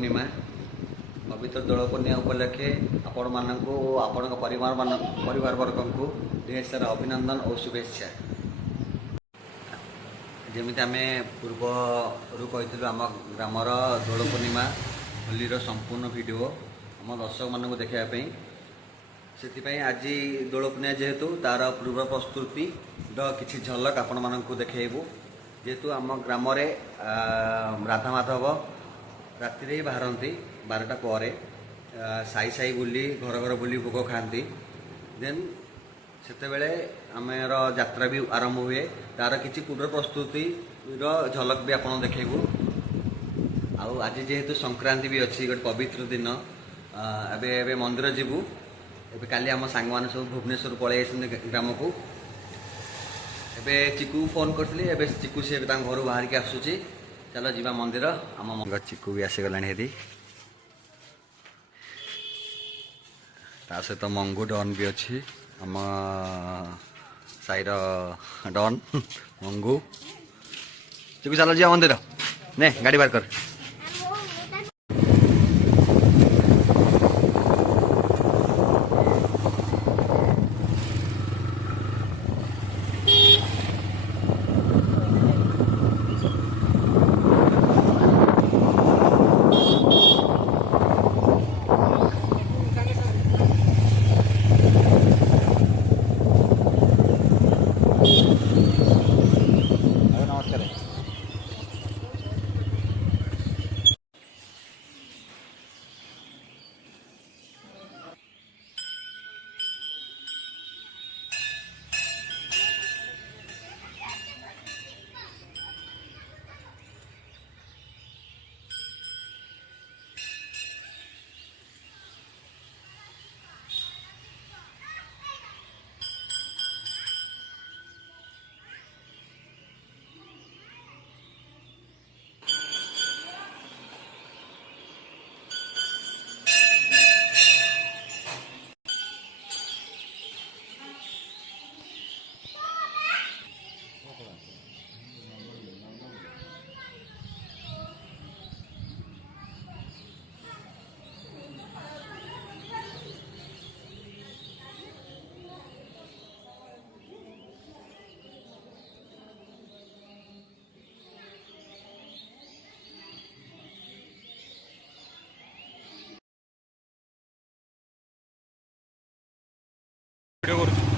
पूर्णिमा पवित्र दोल पूर्णिमा उपलक्षे आपण मानकु आपण परिवार वर्ग को ढेर सारा अभिनंदन और शुभेच्छा। जमी आम पूर्व कही आम ग्रामर दोल पूर्णिमा होलीर संपूर्ण वीडियो आम दर्शक मानक देखापी से आज दोल पूर्णिमा जेहेतु तार पूर्व प्रस्तुति किसी झलक आपण मानक देखू जेहेतु आम ग्राम राधा माधव राति ही बाहरती 12टा पर साई साई बुली घर घर बुली भोग खाती देन सेतेबेले आमर यात्रा भी आरंभ हुए तार किसी पूर्व प्रस्तुति झलक भी आपन देखू। आज जेहेतु संक्रांति भी अच्छी गोटे पवित्र दिन एबे मंदिर जीवु एबे काली आम सांग मैंने सब भुवनेश्वर पलि ग्राम को एबे चिकू फोन करती एबे चिकू सी घर बाहर के आसूची चलो जीवा मंदिर आम चिकू भी आसीगला ता सहित मंगू डन भी अच्छी आम साईर डन मंगू चिकू चलो जीवा मंदिर ने गाड़ी बाहर कर। नमस्कार वीडियो